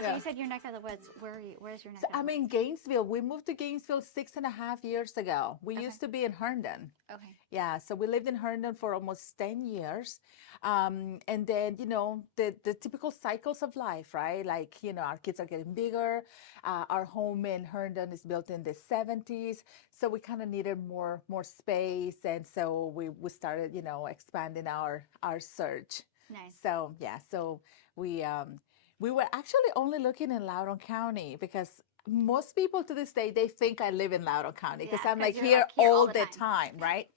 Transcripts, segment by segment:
So you said your neck of the woods. Where's your neck So of the I'm woods? in Gainesville. We moved to Gainesville 6.5 years ago. We Okay. used to be in Herndon. Okay. Yeah, so we lived in Herndon for almost 10 years. And then, the typical cycles of life, right? Like, our kids are getting bigger. Our home in Herndon is built in the 70s. So we kind of needed more space. And so we started, expanding our search. Nice. So, yeah, so we were actually only looking in Loudoun County because most people to this day, they think I live in Loudoun County because Yeah, I'm 'cause like you're here like here all all the the time. time, right?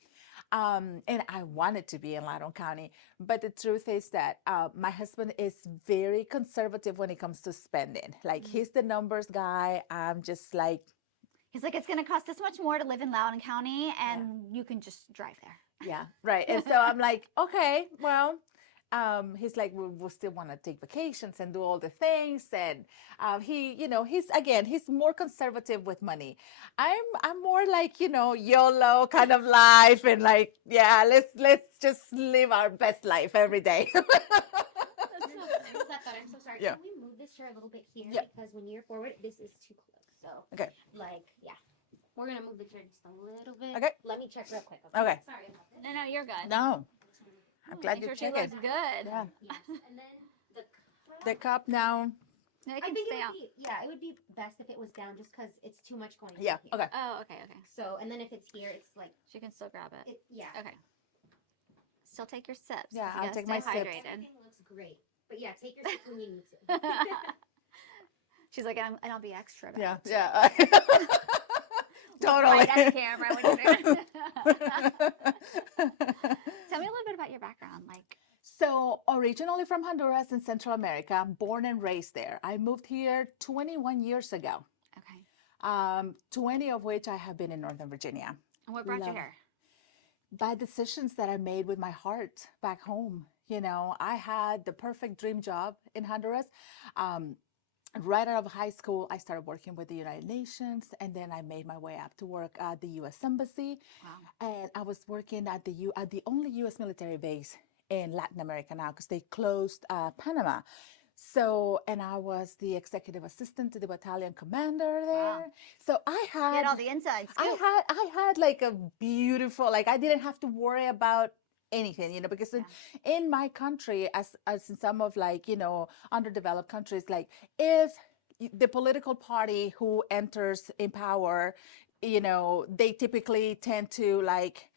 And I wanted to be in Loudoun County, but the truth is that my husband is very conservative when it comes to spending. Like he's the numbers guy. I'm just like, He's like, it's going to cost this much more to live in Loudoun County, and you can just drive there. yeah, right. And so I'm like, okay, well, he's like, we'll still want to take vacations and do all the things. And he's more conservative with money. I'm more like, YOLO kind of life, and like, yeah, let's just live our best life every day. I'm so sorry. Yeah. Can we move this chair a little bit here? Yeah. Because when you're forward, this is too close. So, Okay. yeah. We're going to move the chair just a little bit. Okay. Let me check real quick. Okay. Sorry about this. No, you're good. No, I'm glad Make you're sure she checking. looks good. Yeah. Yes. And then the The cup now. No, it I can think stay it out. would be, it would be best if it was down just because it's too much going on Yeah. here. Okay. Oh, okay, okay. So, and then if it's here, it's like, She can still grab it. yeah. Okay. Still take your sips. 'cause Yeah, you I'll gotta take stay my sips. hydrated. Everything looks great. But yeah, take your sips when you need to. She's like, and I'll be extra about Yeah. it, too. Yeah. Totally. Right at the camera when you're there. Tell me a little bit about your background. Like, So, originally from Honduras in Central America, born and raised there. I moved here 21 years ago, okay. 20 of which I have been in Northern Virginia. And what brought you Love- here? By decisions that I made with my heart back home. I had the perfect dream job in Honduras. Right out of high school, I started working with the United Nations, and then I made my way up to work at the U.S. Embassy. Wow. And I was working at the only U.S. military base in Latin America now because they closed Panama. So, and I was the executive assistant to the battalion commander there. Wow. So I You had had all the inside scoop. I had like a beautiful, like I didn't have to worry about anything, because in my country, as in some of like, underdeveloped countries, like if the political party who enters in power, they typically tend to like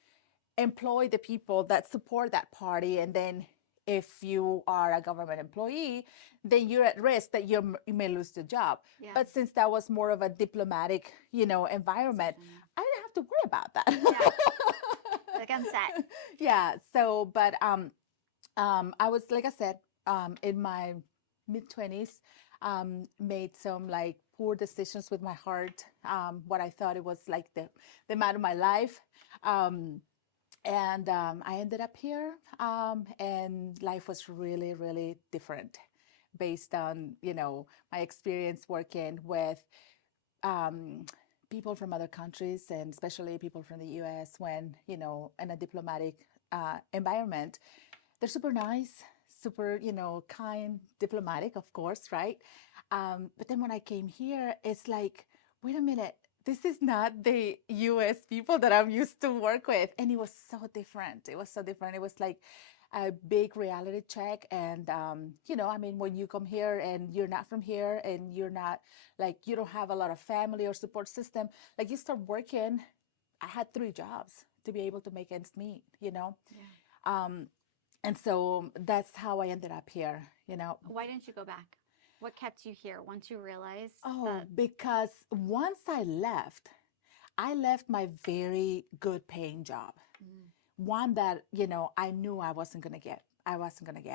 employ the people that support that party. And then if you are a government employee, then you're at risk that you may lose the job. Yeah. But since that was more of a diplomatic, environment, I didn't have to worry about that. Yeah. Like I'm set. Yeah. So, but I was, like I said, in my mid-20s, made some like poor decisions with my heart. What I thought it was like the man of my life. And I ended up here, and life was really, really different based on, my experience working with people from other countries, and especially people from the US when, in a diplomatic environment. They're super nice, super, kind, diplomatic, of course, right? But then when I came here, it's like, wait a minute, this is not the US people that I'm used to work with. And it was so different. It was so different. It was like a big reality check. And, I mean, when you come here and you're not from here and you're not like, you don't have a lot of family or support system, like you start working. I had 3 jobs to be able to make ends meet, Yeah. and so that's how I ended up here, Why didn't you go back? What kept you here once you realized Oh, that? because once I left my very good paying job. One that, I knew I wasn't going to get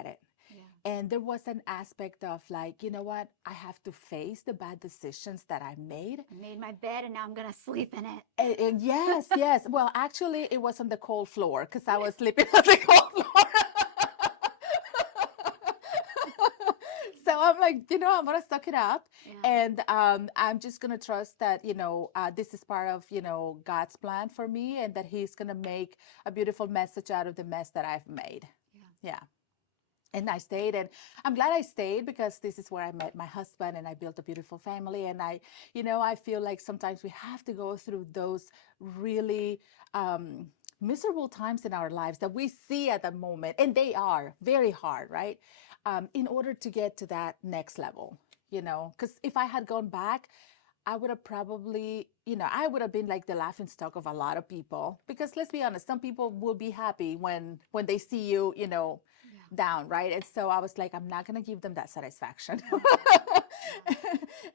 it. Yeah. And there was an aspect of like, you know what? I have to face the bad decisions that I made. I made my bed and now I'm going to sleep in it. And yes, yes. Well, actually, it was on the cold floor because I was sleeping on the cold floor. So I'm like, I'm gonna suck it up, and I'm just gonna trust that this is part of God's plan for me, and that He's gonna make a beautiful message out of the mess that I've made. Yeah. And I stayed, and I'm glad I stayed because this is where I met my husband and I built a beautiful family. And I feel like sometimes we have to go through those really miserable times in our lives that we see at the moment, and they are very hard, right? In order to get to that next level, because if I had gone back, I would have probably, I would have been like the laughing stock of a lot of people. Because let's be honest, some people will be happy when they see you, Yeah. down, right? And so I was like, I'm not gonna give them that satisfaction.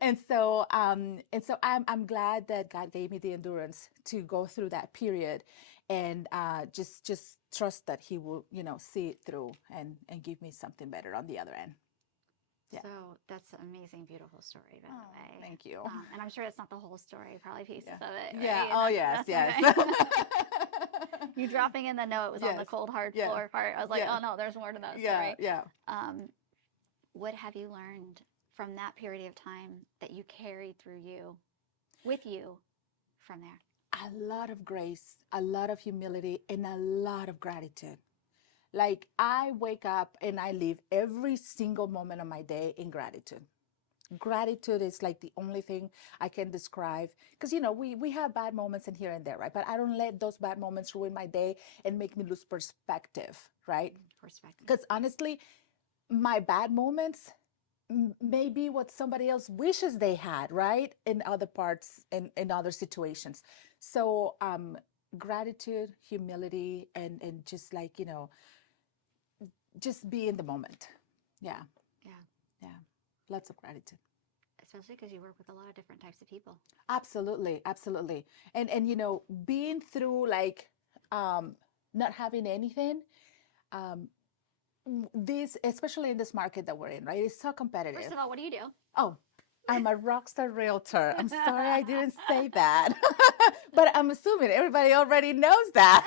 And so I'm glad that God gave me the endurance to go through that period, and just trust that He will, see it through and give me something better on the other end. Yeah. So that's an amazing, beautiful story, by the way. Thank you. And I'm sure it's not the whole story, probably pieces Yeah. of it. Yeah. Right? Oh, yes, That's yes. okay. You dropping in the note was on the Yes. cold, hard Yeah. floor part. I was like, Yeah. oh no, there's more to that Yeah. story. Yeah. What have you learned from that period of time that you carried with you from there? A lot of grace, a lot of humility, and a lot of gratitude. Like I wake up and I live every single moment of my day in gratitude. Gratitude is like the only thing I can describe, because we have bad moments in here and there, right? But I don't let those bad moments ruin my day and make me lose perspective, right? Perspective. Because honestly, my bad moments may be what somebody else wishes they had, right? In other parts, in other situations. So gratitude, humility, and just like, just be in the moment. Yeah. Yeah. Yeah. Lots of gratitude. Especially because you work with a lot of different types of people. Absolutely, absolutely. And being through like not having anything, this, especially in this market that we're in, right? It's so competitive. First of all, what do you do? Oh, I'm a rockstar realtor. I'm sorry I didn't say that. But I'm assuming everybody already knows that.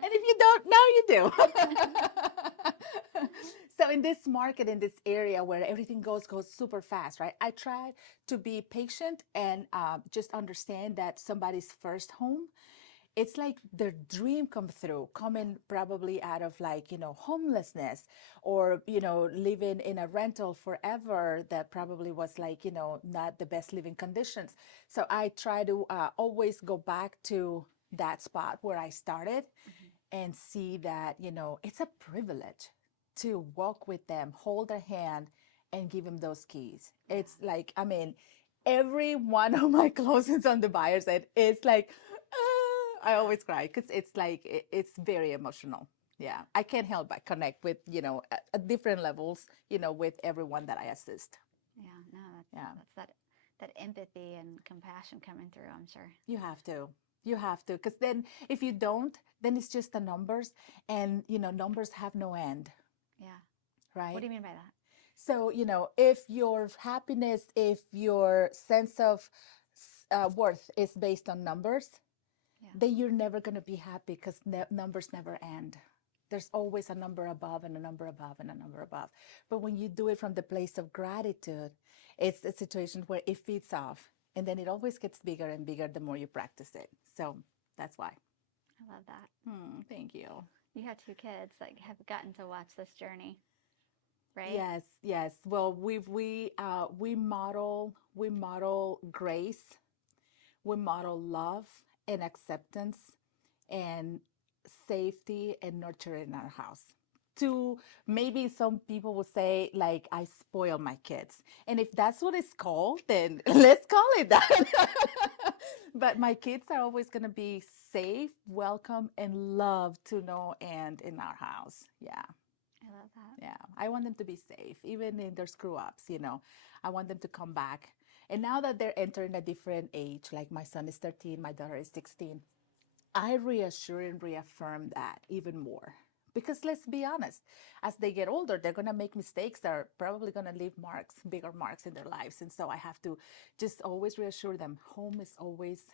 And if you don't, now you do. So in this market, in this area where everything goes super fast, right? I try to be patient and just understand that somebody's first home, it's like their dream come through, coming probably out of like, homelessness, or, living in a rental forever that probably was like, not the best living conditions. So I try to always go back to that spot where I started and see that, it's a privilege to walk with them, hold their hand, and give them those keys. It's like, I mean, every one of my closings on the buyer side, it's like, I always cry because it's like, it's very emotional. Yeah. I can't help but connect with, at different levels, with everyone that I assist. Yeah, no, Yeah. that's that empathy and compassion coming through, I'm sure. You have to. You have to. Because then if you don't, then it's just the numbers, and, numbers have no end. Yeah. Right? What do you mean by that? So, if your happiness, if your sense of worth is based on numbers, then you're never going to be happy, because numbers never end. There's always a number above and a number above and a number above. But when you do it from the place of gratitude, it's a situation where it feeds off, and then it always gets bigger and bigger the more you practice it. So that's why. I love that. Thank you. You have 2 kids that have gotten to watch this journey, right? Yes, yes. Well, we model grace, we model love and acceptance and safety and nurture in our house. To maybe some people will say like, I spoil my kids, and if that's what it's called, then let's call it that. But my kids are always going to be safe, welcome, and loved to no end in our house. Yeah. I love that. Yeah, I want them to be safe, even in their screw ups, I want them to come back. And now that they're entering a different age, like my son is 13, my daughter is 16, I reassure and reaffirm that even more. Because let's be honest, as they get older, they're going to make mistakes that are probably going to leave marks, bigger marks in their lives. And so I have to just always reassure them, home is always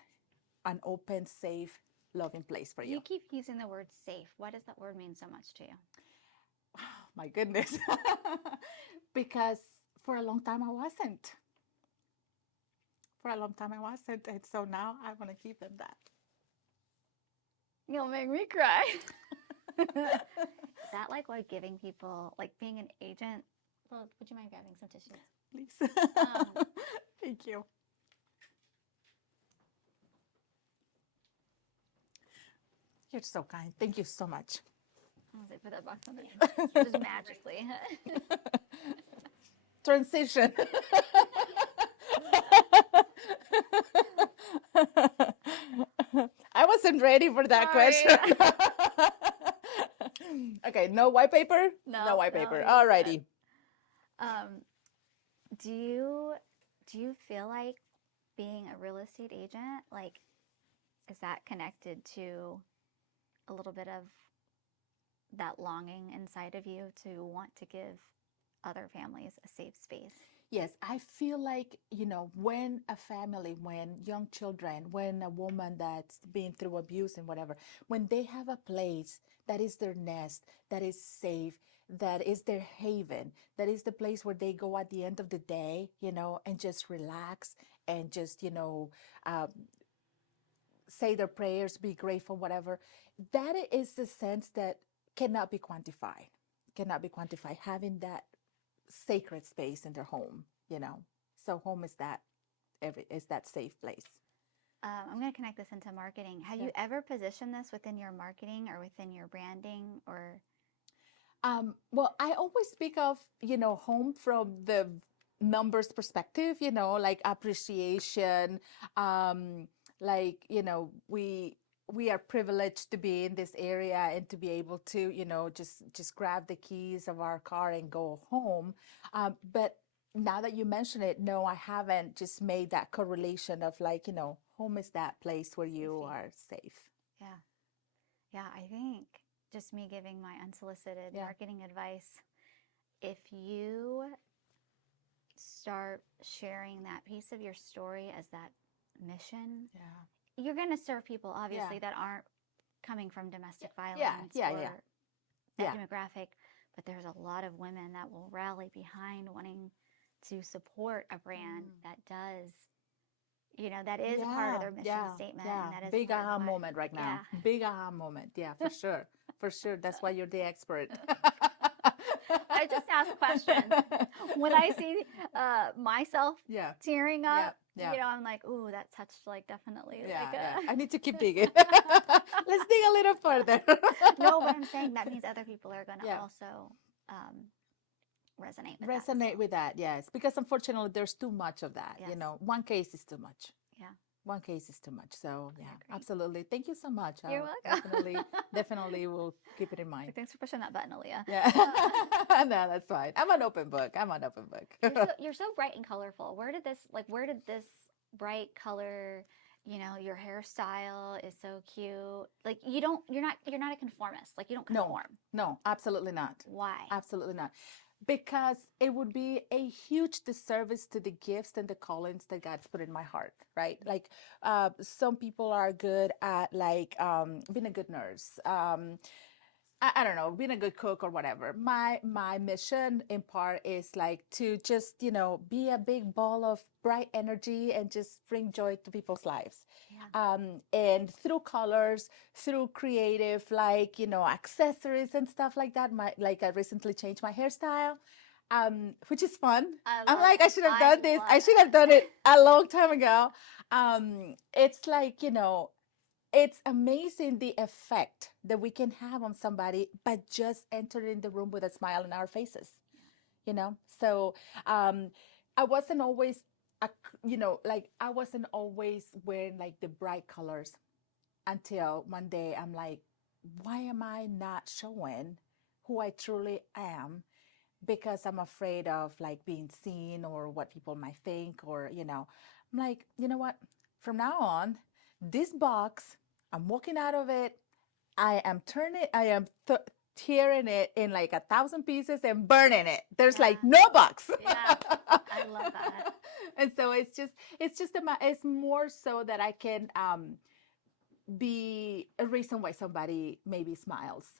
an open, safe, loving place for you. You keep using the word safe. Why does that word mean so much to you? My goodness. Because for a long time I wasn't. And so now I want to keep them that. You'll make me cry. that like giving people, like being an agent? Well, would you mind grabbing some tissues? Please. Thank you. You're so kind. Thank you so much. I was like, put that box on there. Just magically. Transition. I wasn't ready for that Sorry. question. Okay, no white paper? No white paper. you're Alrighty. good. Do you feel like being a real estate agent, like, is that connected to a little bit of that longing inside of you to want to give other families a safe space? Yes, I feel like, when a family, when young children, when a woman that's been through abuse and whatever, when they have a place that is their nest, that is safe, that is their haven, that is the place where they go at the end of the day, and just relax and just, say their prayers, be grateful, whatever. That is the sense that cannot be quantified, having that sacred space in their home, So home is that safe place. I'm going to connect this into marketing. Have you ever positioned this within your marketing or within your branding or? Well, I always speak of, home from the numbers perspective, like appreciation, like, we are privileged to be in this area and to be able to, just grab the keys of our car and go home. But now that you mention it, no, I haven't just made that correlation of like, home is that place where you are safe. Yeah. Yeah, I think just me giving my unsolicited marketing advice, if you start sharing that piece of your story as that mission, you're going to serve people obviously that aren't coming from domestic violence or that demographic, but there's a lot of women that will rally behind wanting to support a brand that does, that is a part of their mission statement. And that is big a part of aha what- moment right now. Yeah. Big aha moment. Yeah, for sure. For sure. That's why you're the expert. I just ask questions. When I see myself tearing up, I'm like, ooh, that touched like definitely. I need to keep digging. Let's dig a little further. No, but I'm saying that means other people are going to also resonate with that. Resonate with that, yes. Because unfortunately, there's too much of that. Yes. One case is too much. Yeah. One case is too much. So yeah, agree. absolutely. Thank you so much. You're welcome. Definitely will keep it in mind. Thanks for pushing that button, Aaliyah. Yeah. No, that's fine. I'm an open book. You're so bright and colorful. Where did this bright color, your hairstyle is so cute. Like you're not a conformist. Like you don't conform. No, absolutely not. Why? Absolutely not. Because it would be a huge disservice to the gifts and the callings that God's put in my heart, right? Like some people are good at like being a good nurse. I don't know, being a good cook or whatever. My mission in part is like to just, be a big ball of bright energy and just bring joy to people's lives. Yeah. And through colors, through creative, like, accessories and stuff like that. I recently changed my hairstyle, which is fun. I'm like, I should have done this. I should have done it a long time ago. It's like, it's amazing the effect that we can have on somebody by just entering the room with a smile on our faces, So I wasn't always, I wasn't always wearing like the bright colors until one day I'm like, why am I not showing who I truly am? Because I'm afraid of like being seen or what people might think or, I'm like, you know what? From now on, this box, I'm walking out of it. I am tearing it in like 1,000 pieces and burning it. There's like no box. Yeah, I love that. And so it's more so that I can be a reason why somebody maybe smiles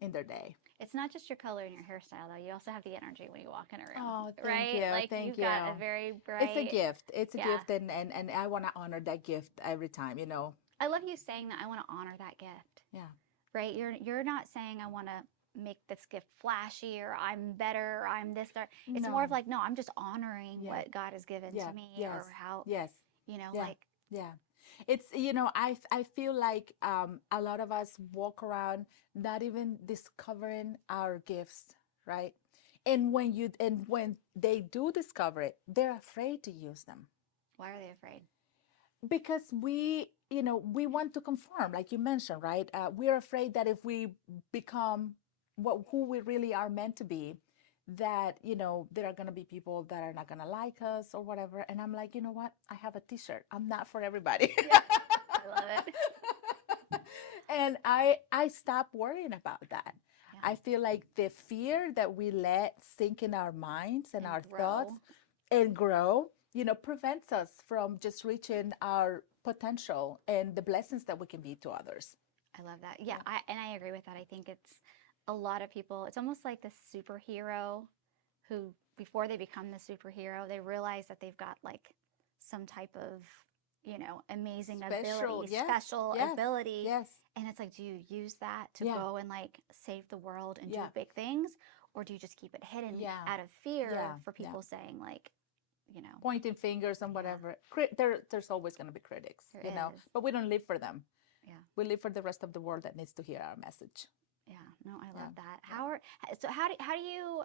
in their day. It's not just your color and your hairstyle, though. You also have the energy when you walk in a room. Oh, thank right? you. Like Thank you've you. got a very bright. It's a gift. It's a gift, and I want to honor that gift every time. I love you saying that. I want to honor that gift. Yeah. Right. You're not saying I want to make this gift flashy, or I'm better, or I'm this, or it's more of No. like, no, I'm just honoring Yeah. what God has given Yeah. to me, Yes. or how, Yes. Yeah. like, Yeah. It's, I feel like a lot of us walk around not even discovering our gifts, right? And when they do discover it, they're afraid to use them why are they afraid? because we want to conform, like you mentioned, right? We're afraid that if we become who we really are meant to be, that there are going to be people that are not going to like us or whatever. And I'm like, you know what? I have a T-shirt. I'm not for everybody. Yeah, I love it. And I stop worrying about that. Yeah. I feel like the fear that we let sink in our minds and our grow. thoughts and grow, prevents us from just reaching our potential and the blessings that we can be to others. I love that. Yeah, I agree with that. I think it's a lot of people, it's almost like the superhero who, before they become the superhero, they realize that they've got like some type of, amazing ability, yes, special yes, ability. yes. And it's like, do you use that to Yeah. go and like save the world and do Yeah. big things? Or do you just keep it hidden Yeah. out of fear Yeah. for Yeah. people saying like, Pointing fingers and whatever. There's always going to be critics, There is. but we don't live for them. Yeah. We live for the rest of the world that needs to hear our message. Yeah, no, I love Yeah. that. How do you,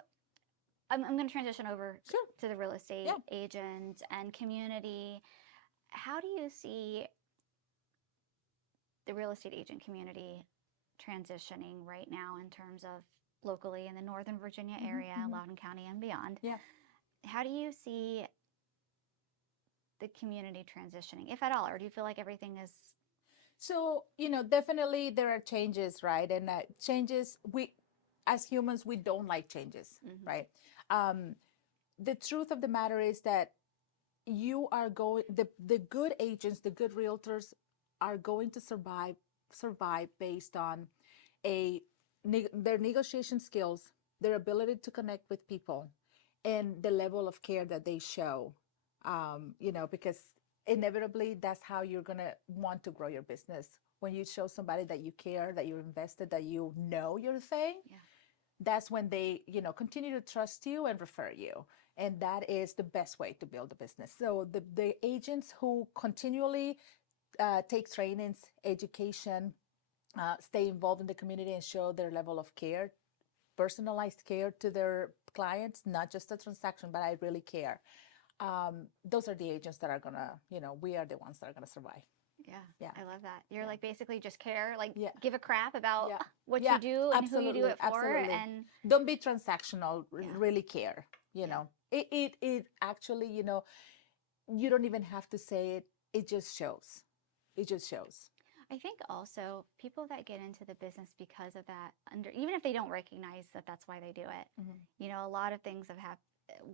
I'm going to transition over Sure. to the real estate Yeah. agent and community. How do you see the real estate agent community transitioning right now in terms of locally in the Northern Virginia area, Loudoun County and beyond? Yeah. How do you see the community transitioning, if at all, or do you feel like everything is? So, definitely there are changes, right? And changes, as humans, we don't like changes, right? The truth of the matter is that the good agents, the good realtors are going to survive based on their negotiation skills, their ability to connect with people, and the level of care that they show. Because inevitably that's how you're going to want to grow your business. When you show somebody that you care, that you're invested, that you know your thing, that's when they, continue to trust you and refer you. And that is the best way to build a business. So the agents who continually take trainings, education, stay involved in the community and show their level of care, personalized care to their clients, not just a transaction, but I really care. Those are the agents that are gonna, we are the ones that are gonna survive. Yeah, I love that. You're like basically just care, like Yeah. give a crap about Yeah. what Yeah, you do and who you do it for, absolutely. and Don't be transactional. Really care. It actually, you don't even have to say it. It just shows. It just shows. I think also people that get into the business because of that, even if they don't recognize that that's why they do it, a lot of things have happened.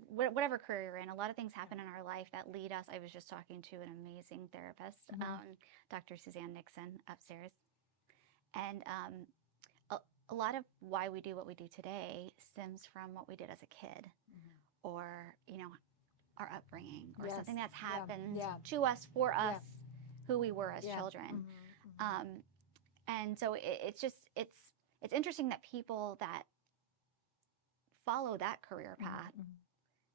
Whatever career you're in, a lot of things happen in our life that lead us. I was just talking to an amazing therapist, Dr. Suzanne Nixon, upstairs. And a lot of why we do what we do today stems from what we did as a kid, or, our upbringing, or something that's happened to us, for us, who we were as children. And so it's interesting that people that follow that career path,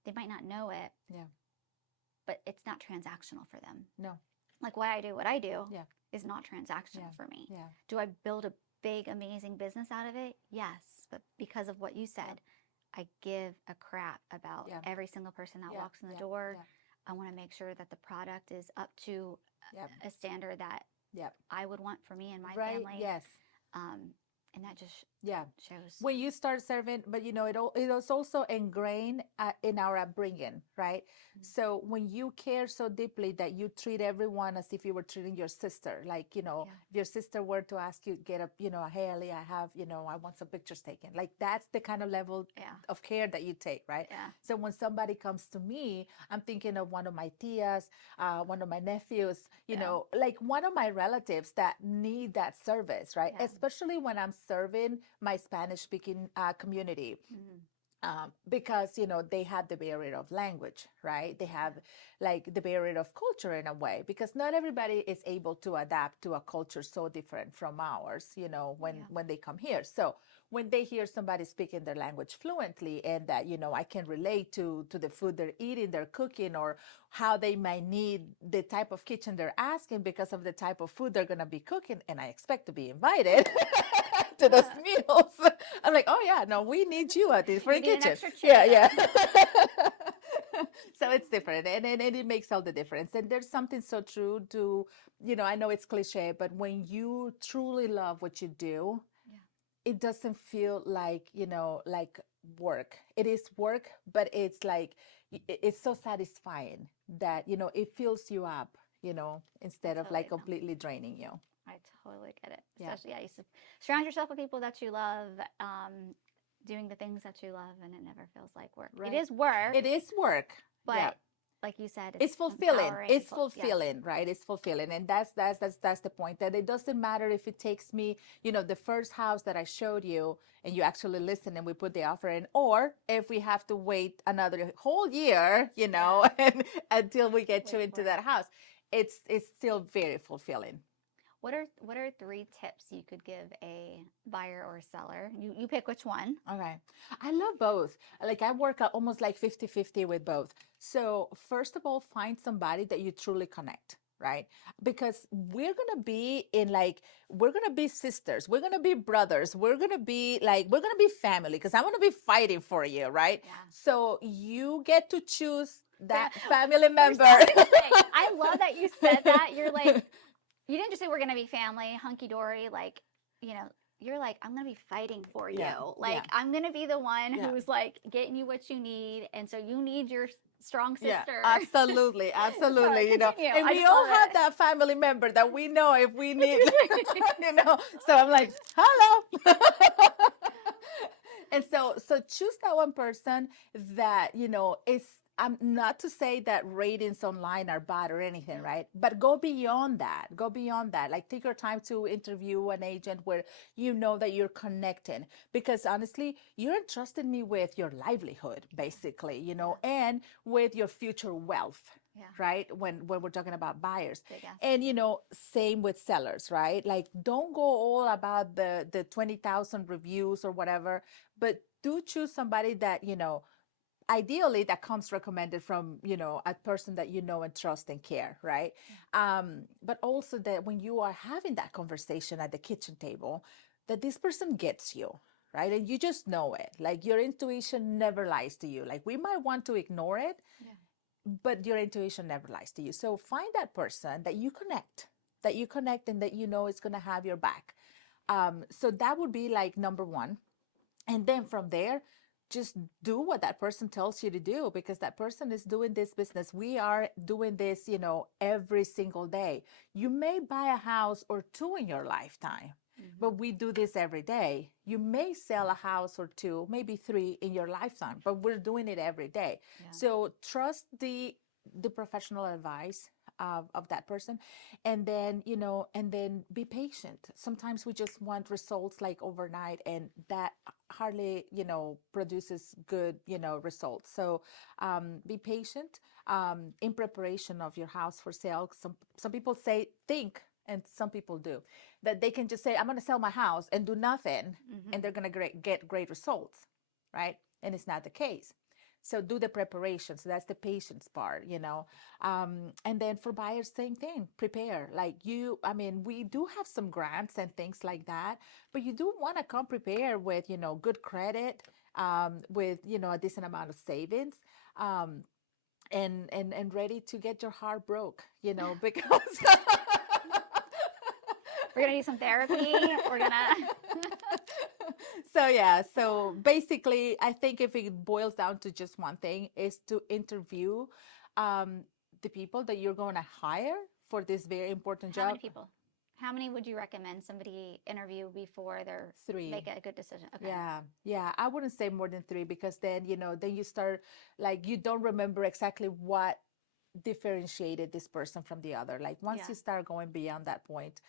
they might not know it, but it's not transactional for them. No. Like why I do what I do is not transactional for me. Yeah. Do I build a big, amazing business out of it? Yes. But because of what you said, I give a crap about every single person that walks in the door. I want to make sure that the product is up to a standard that I would want for me and my family. Yes. And that just shows. When you start serving, but it is also ingrained in our upbringing, right? So when you care so deeply that you treat everyone as if you were treating your sister, like, if your sister were to ask you, get up, hey, Ali, I have, I want some pictures taken. Like that's the kind of level of care that you take, right? Yeah. So when somebody comes to me, I'm thinking of one of my tias, one of my nephews, like one of my relatives that need that service, right? Especially when I'm serving my Spanish speaking community. because they have the barrier of language, right? They have like the barrier of culture in a way, because not everybody is able to adapt to a culture so different from ours, when they come here. So when they hear somebody speaking their language fluently, and that I can relate to the food they're eating, they're cooking, or how they might need the type of kitchen they're asking because of the type of food they're going to be cooking, and I expect to be invited to those meals. I'm like, oh yeah, no, we need you at the You different need an kitchen. extra Yeah, chair, yeah. though. So it's different, and it makes all the difference. And there's something so true to, I know it's cliche, but when you truly love what you do, Yeah. it doesn't feel like, like work. It is work, but it's like, it's so satisfying that, it fills you up, instead of Totally like know. completely draining you. I totally get it. Yeah. Especially, yeah, you surround yourself with people that you love, doing the things that you love, and it never feels like work. Right. It is work, It is work. but Yeah. like you said, It's fulfilling. empowering. It's Yes. fulfilling, right? It's fulfilling. And that's the point, that it doesn't matter if it takes me, the first house that I showed you and you actually listen and we put the offer in, or if we have to wait another whole year, and, until we get you Wait into for that house. It's still very fulfilling. What are 3 tips you could give a buyer or seller? You pick which one. Okay. I love both. Like I work almost like 50-50 with both. So first of all, find somebody that you truly connect, right? Because we're going to be we're going to be sisters. We're going to be brothers. We're going to be family, because I'm going to be fighting for you, right? Yeah. So you get to choose that family member. I love that you said that. You're like, you didn't just say we're going to be family, hunky dory, like, you're like, I'm going to be fighting for Yeah, you. Like, yeah. I'm going to be the one Yeah. who's like getting you what you need. And so you need your strong sister. Yeah, absolutely, absolutely. Continue. And I we just all love have it. that family member that we know if we need, So I'm like, hello. And so choose that one person that, is, not to say that ratings online are bad or anything, right? But go beyond that. Go beyond that. Like take your time to interview an agent where you know that you're connecting. Because honestly, you're entrusting me with your livelihood, basically, and with your future wealth. Yeah. Right? When we're talking about buyers. Big ask. And same with sellers, right? Like don't go all about the 20,000 reviews or whatever, but do choose somebody that, ideally that comes recommended from a person that and trust and care, right? But also that when you are having that conversation at the kitchen table, that this person gets you, right? And you just know it. Like your intuition never lies to you. Like we might want to ignore it, but your intuition never lies to you. So find that person that you connect and that is going to have your back. So that would be like number one. And then from there, just do what that person tells you to do, because that person is doing this business. We are doing this, every single day. You may buy a house or two in your lifetime, but we do this every day. You may sell a house or two, maybe 3 in your lifetime, but we're doing it every day. Yeah. So trust the professional advice of that person, and then be patient. Sometimes we just want results like overnight, and that hardly produces good results. So be patient in preparation of your house for sale. Some people think, and some people do, that they can just say, I'm going to sell my house and do nothing, and they're going to get great results, right? And it's not the case. So do the preparation. So that's the patience part, and then for buyers, same thing, prepare. Like we do have some grants and things like that, but you do want to come prepared with, good credit, with, a decent amount of savings, and ready to get your heart broke, because we're going to do some therapy. We're going to. So basically, I think if it boils down to just one thing, is to interview the people that you're going to hire for this very important job. How many people? How many would you recommend somebody interview before they're 3. make a good decision? Okay. Yeah. I wouldn't say more than 3, because then, then you start, like, you don't remember exactly what differentiated this person from the other. Like once you start going beyond that point,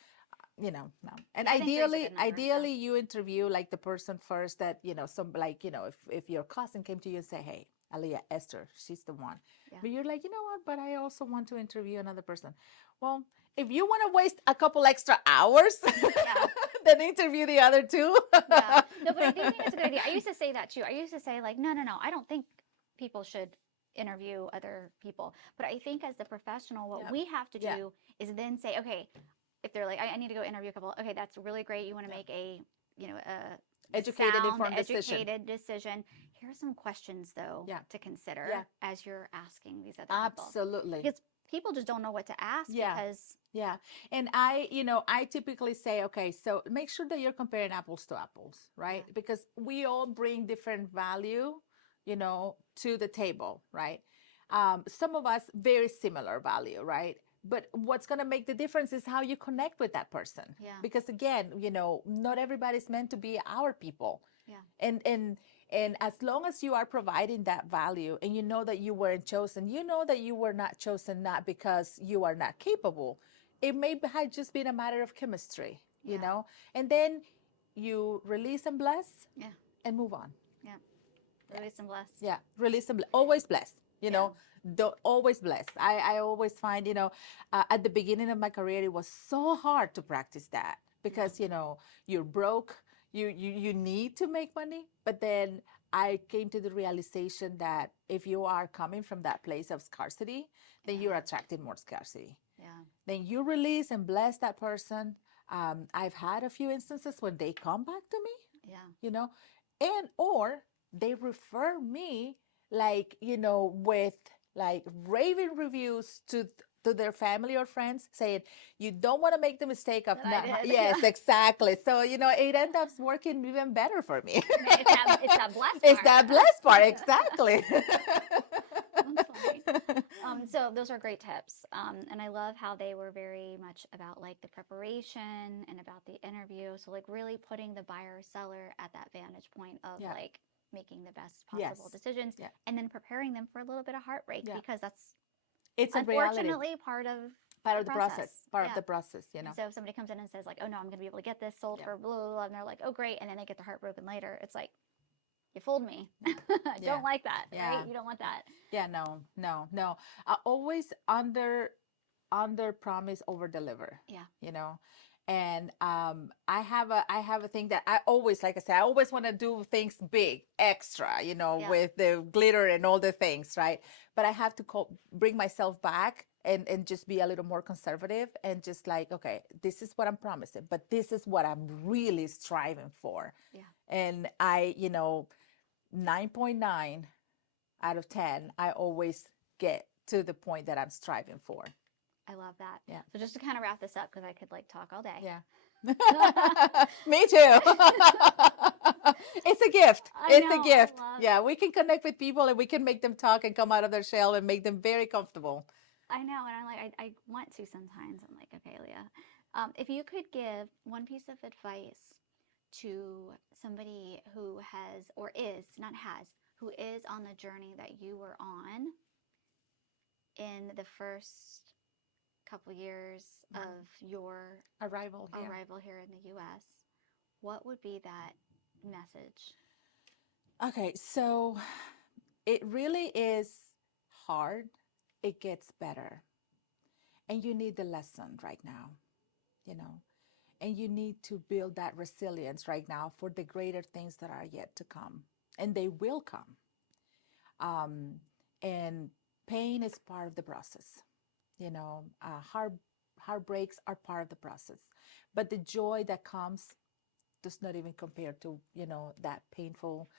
no. And Yeah, I think three's a ideally, good number, yeah. you interview like the person first that, some like, if your cousin came to you and say, hey, Aliyah, Esther, she's the one. Yeah. But you're like, you know what? But I also want to interview another person. Well, if you want to waste a couple extra hours, then interview the other two. Yeah. No, but I do think it's a good idea. I used to say that too. I used to say like, no, I don't think people should interview other people. But I think as the professional, what we have to do is then say, okay, if they're like, I need to go interview a couple. Okay, that's really great. You want to make a, Educated, sound, informed educated decision. Here are some questions though to consider as you're asking these other people. Absolutely. Because people just don't know what to ask because and I typically say, okay, so make sure that you're comparing apples to apples, right? Because we all bring different value, to the table, right? Some of us very similar value, right? But what's going to make the difference is how you connect with that person. Because again, not everybody's meant to be our people. And as long as you are providing that value and you know that you weren't chosen, you know that you were not chosen not because you are not capable. It may have just been a matter of chemistry, and then you release and bless and move on. Release and bless. Release and bless. Always bless, don't always bless. I always find, at the beginning of my career, it was so hard to practice that because, you're broke. You need to make money, but then I came to the realization that if you are coming from that place of scarcity, then you're attracting more scarcity. Then you release and bless that person. I've had a few instances when they come back to me, and or they refer me like, with like raving reviews to their family or friends saying, you don't want to make the mistake of not. Yes, exactly. So, it ends up working even better for me. It's that blessed part. It's that blessed part, exactly. That's funny. So those are great tips. And I love how they were very much about like the preparation and about the interview. So like really putting the buyer or seller at that vantage point of like making the best possible decisions and then preparing them for a little bit of heartbreak because it's unfortunately part of the process. Of the process, So if somebody comes in and says like, oh no, I'm going to be able to get this sold for blah, blah, blah, and they're like, oh great. And then they get their heart broken later. It's like, you fooled me. Don't like that, right? You don't want that. No. I always under promise, over deliver. And I have a thing that I always, like I said, I always want to do things big, extra, with the glitter and all the things, right? But I have to bring myself back and just be a little more conservative and just like, okay, this is what I'm promising, but this is what I'm really striving for. And I, 9.9 out of 10, I always get to the point that I'm striving for. I love that. So just to kind of wrap this up, because I could like talk all day. Me too. It's a gift. It's a gift. We can connect with people and we can make them talk and come out of their shell and make them very comfortable. I know. And I'm like, I want to sometimes. I'm like, okay, Leah, if you could give one piece of advice to somebody who has, or is, not has, who is on the journey that you were on in the first couple years of your arrival here in the U.S., what would be that message? Okay, so it really is hard. It gets better. And you need the lesson right now, and you need to build that resilience right now for the greater things that are yet to come. And they will come. And pain is part of the process. Heartbreaks are part of the process. But the joy that comes does not even compare to, that painful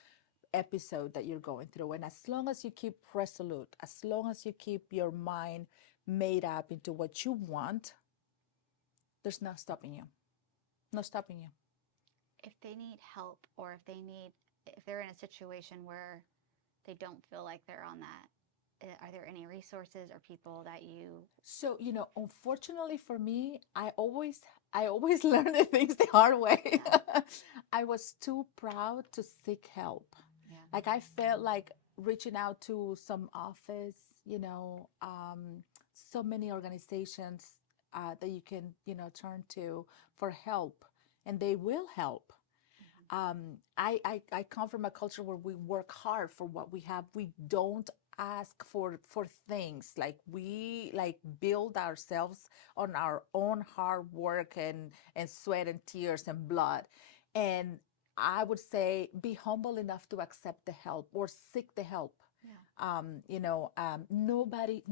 episode that you're going through. And as long as you keep resolute, as long as you keep your mind made up into what you want, there's no stopping you. No stopping you. If they need help, or if they're in a situation where they don't feel like they're on that, are there any resources or people that you? So, unfortunately for me, I always learn the things the hard way. I was too proud to seek help. Like I felt like reaching out to some office, so many organizations, that you can, turn to for help, and they will help. I come from a culture where we work hard for what we have. We don't ask for things. Like we build ourselves on our own hard work and sweat and tears and blood. And I would say be humble enough to accept the help or seek the help. Nobody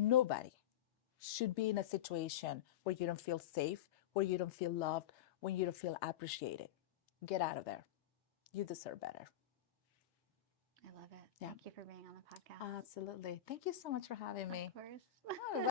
should be in a situation where you don't feel safe, where you don't feel loved, when you don't feel appreciated. Get out of there. You deserve better. I love it. Yeah. Thank you for being on the podcast. Absolutely. Thank you so much for having me. Of course.